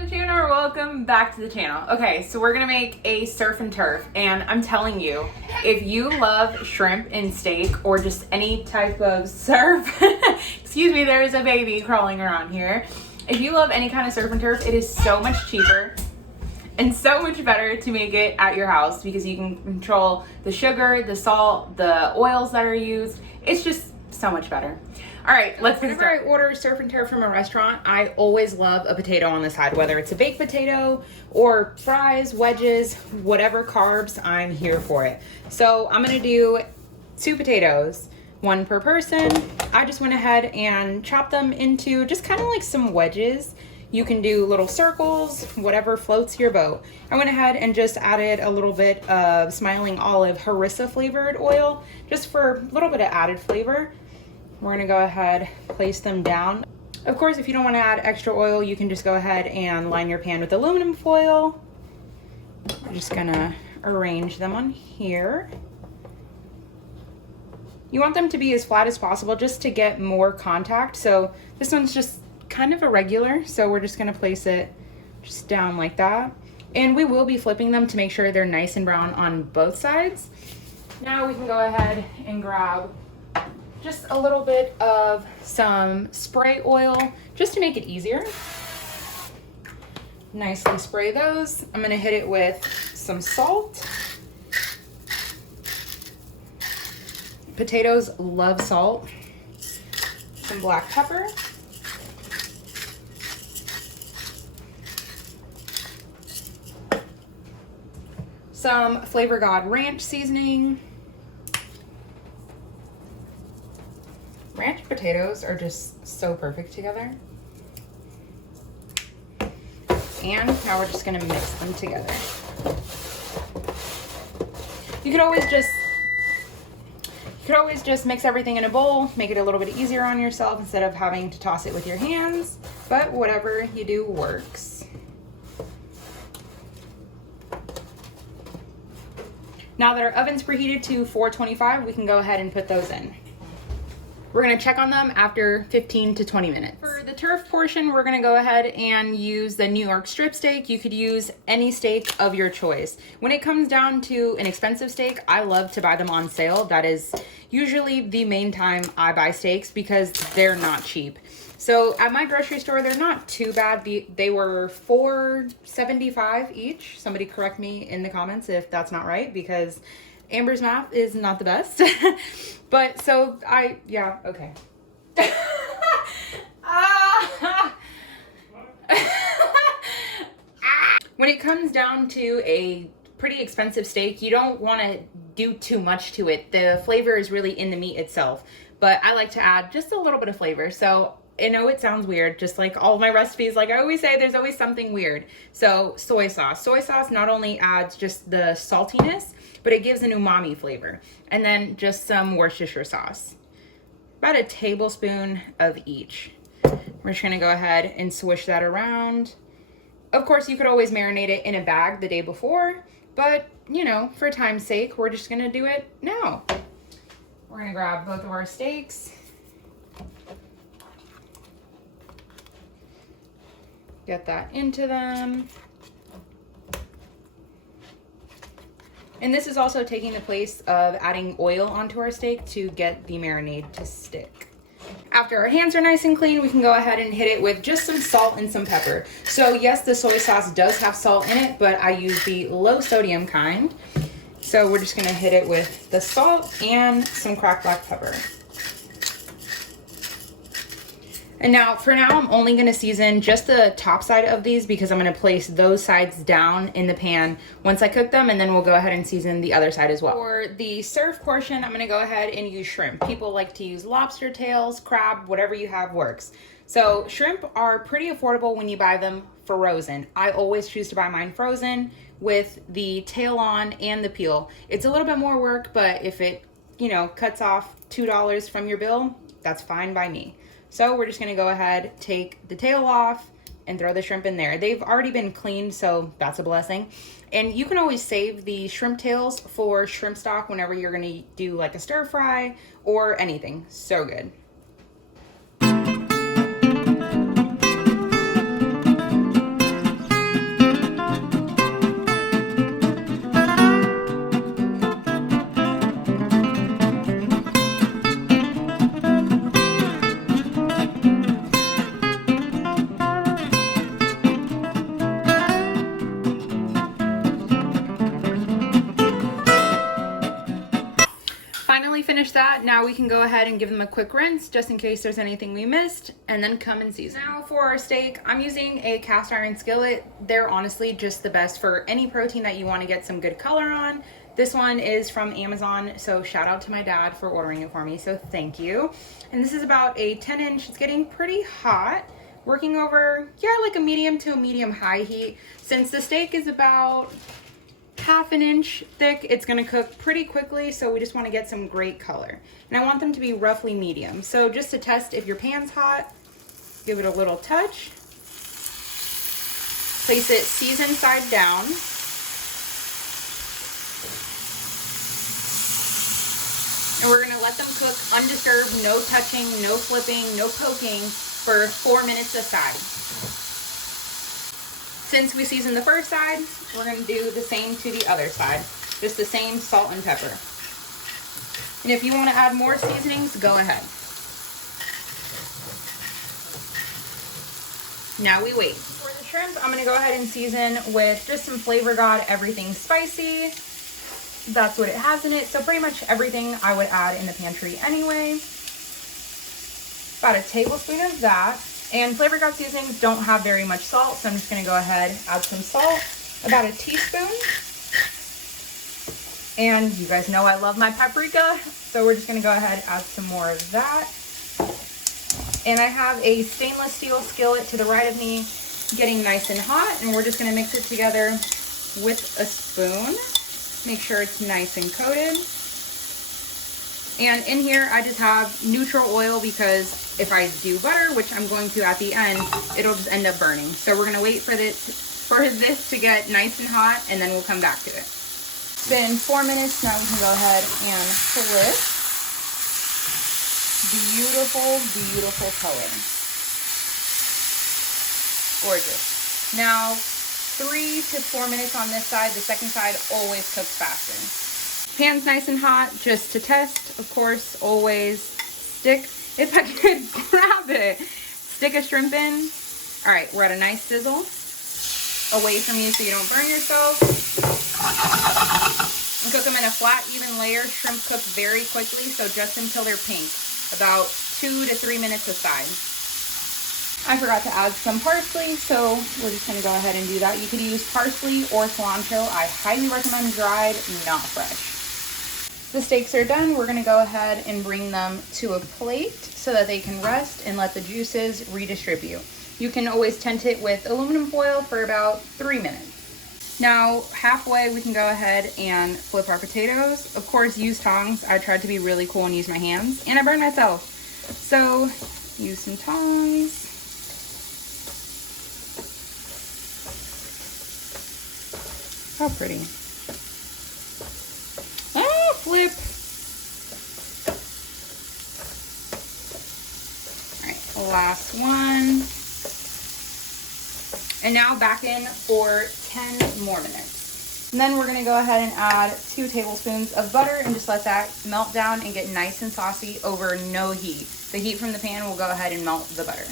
the channel, or welcome back to the channel. Okay, so we're gonna make a surf and turf, and I'm telling you, if you love shrimp and steak or just any type of surf, excuse me, there is a baby crawling around here. If you love any kind of surf and turf, it is so much cheaper and so much better to make it at your house because you can control the sugar, the salt, the oils that are used. It's just so much better. All right, let's get started. Whenever I order surf and turf from a restaurant, I always love a potato on the side, whether it's a baked potato or fries, wedges, whatever carbs, I'm here for it. So I'm gonna do 2 potatoes, 1 per person. I just went ahead and chopped them into just kind of like some wedges. You can do little circles, whatever floats your boat. I went ahead and just added a little bit of Smiling Olive harissa flavored oil, just for a little bit of added flavor. We're gonna go ahead, place them down. Of course, if you don't wanna add extra oil, you can just go ahead and line your pan with aluminum foil. We're just gonna arrange them on here. You want them to be as flat as possible just to get more contact. So this one's just kind of irregular, so we're just gonna place it just down like that. And we will be flipping them to make sure they're nice and brown on both sides. Now we can go ahead and grab just a little bit of some spray oil just to make it easier. Nicely spray those. I'm gonna hit it with some salt. Potatoes love salt. Some black pepper. Some Flavor God ranch seasoning. Ranch potatoes are just so perfect together. And now we're just gonna mix them together. You could always just mix everything in a bowl, make it a little bit easier on yourself instead of having to toss it with your hands, but whatever you do works. Now that our oven's preheated to 425, we can go ahead and put those in. We're gonna check on them after 15 to 20 minutes. For the turf portion, we're gonna go ahead and use the New York strip steak. You could use any steak of your choice. When it comes down to an expensive steak, I love to buy them on sale. That is usually the main time I buy steaks because they're not cheap. So at my grocery store, they're not too bad. They were $4.75 each. Somebody correct me in the comments if that's not right, because Amber's math is not the best. But so yeah, okay. When it comes down to a pretty expensive steak, you don't want to do too much to it. The flavor is really in the meat itself, but I like to add just a little bit of flavor. So I know it sounds weird, just like all my recipes, like I always say, there's always something weird. So soy sauce. Soy sauce not only adds just the saltiness, but it gives an umami flavor. And then just some Worcestershire sauce. About a tablespoon of each. We're just gonna go ahead and swish that around. Of course, you could always marinate it in a bag the day before, but you know, for time's sake, we're just gonna do it now. We're gonna grab both of our steaks. Get that into them. And this is also taking the place of adding oil onto our steak to get the marinade to stick. After our hands are nice and clean, we can go ahead and hit it with just some salt and some pepper. So yes, the soy sauce does have salt in it, but I use the low sodium kind. So we're just gonna hit it with the salt and some cracked black pepper. And now, for now, I'm only gonna season just the top side of these because I'm gonna place those sides down in the pan once I cook them, and then we'll go ahead and season the other side as well. For the surf portion, I'm gonna go ahead and use shrimp. People like to use lobster tails, crab, whatever you have works. So shrimp are pretty affordable when you buy them frozen. I always choose to buy mine frozen with the tail on and the peel. It's a little bit more work, but if it, you know, cuts off $2 from your bill, that's fine by me. So we're just gonna go ahead, take the tail off and throw the shrimp in there. They've already been cleaned, so that's a blessing. And you can always save the shrimp tails for shrimp stock whenever you're gonna do like a stir fry or anything. So good. that, now we can go ahead and give them a quick rinse just in case there's anything we missed, and then come and season. Now for our steak, I'm using a cast iron skillet. They're honestly just the best for any protein that you want to get some good color on. This one is from Amazon, so shout out to my dad for ordering it for me, so thank you. And this is about a 10-inch. It's getting pretty hot. Working over, yeah, like a medium to a medium high heat. Since the steak is about half an inch thick, it's gonna cook pretty quickly, so we just wanna get some great color. And I want them to be roughly medium. So just to test if your pan's hot, give it a little touch. Place it seasoned side down. And we're gonna let them cook undisturbed, no touching, no flipping, no poking for 4 minutes aside. Since we seasoned the first side, we're gonna do the same to the other side. Just the same salt and pepper. And if you wanna add more seasonings, go ahead. Now we wait. For the shrimp, I'm gonna go ahead and season with just some Flavor God Everything Spicy. That's what it has in it. So pretty much everything I would add in the pantry anyway. About a tablespoon of that. And Flavor God seasonings don't have very much salt, so I'm just gonna go ahead, add some salt, about a teaspoon. And you guys know I love my paprika, so we're just gonna go ahead, add some more of that. And I have a stainless steel skillet to the right of me, getting nice and hot, and we're just gonna mix it together with a spoon. Make sure it's nice and coated. And in here, I just have neutral oil because if I do butter, which I'm going to at the end, it'll just end up burning. So we're gonna wait for this to get nice and hot, and then we'll come back to it. It's been 4 minutes, now we can go ahead and flip. Beautiful, beautiful color. Gorgeous. Now, 3 to 4 minutes on this side. The second side always cooks faster. Pan's nice and hot, just to test. Of course, always stick, if I could grab it, stick a shrimp in. All right, we're at a nice sizzle. Away from you so you don't burn yourself. And cook them in a flat, even layer. Shrimp cook very quickly, so just until they're pink. About 2 to 3 minutes aside. I forgot to add some parsley, so we're just gonna go ahead and do that. You could use parsley or cilantro. I highly recommend dried, not fresh. The steaks are done. We're gonna go ahead and bring them to a plate so that they can rest and let the juices redistribute. You can always tent it with aluminum foil for about 3 minutes. Now, halfway, we can go ahead and flip our potatoes. Of course, use tongs. I tried to be really cool and use my hands, and I burned myself. So, use some tongs. How pretty. Oh, flip. All right, last one. And now back in for 10 more minutes. And then we're gonna go ahead and add 2 tablespoons of butter and just let that melt down and get nice and saucy over no heat. The heat from the pan will go ahead and melt the butter.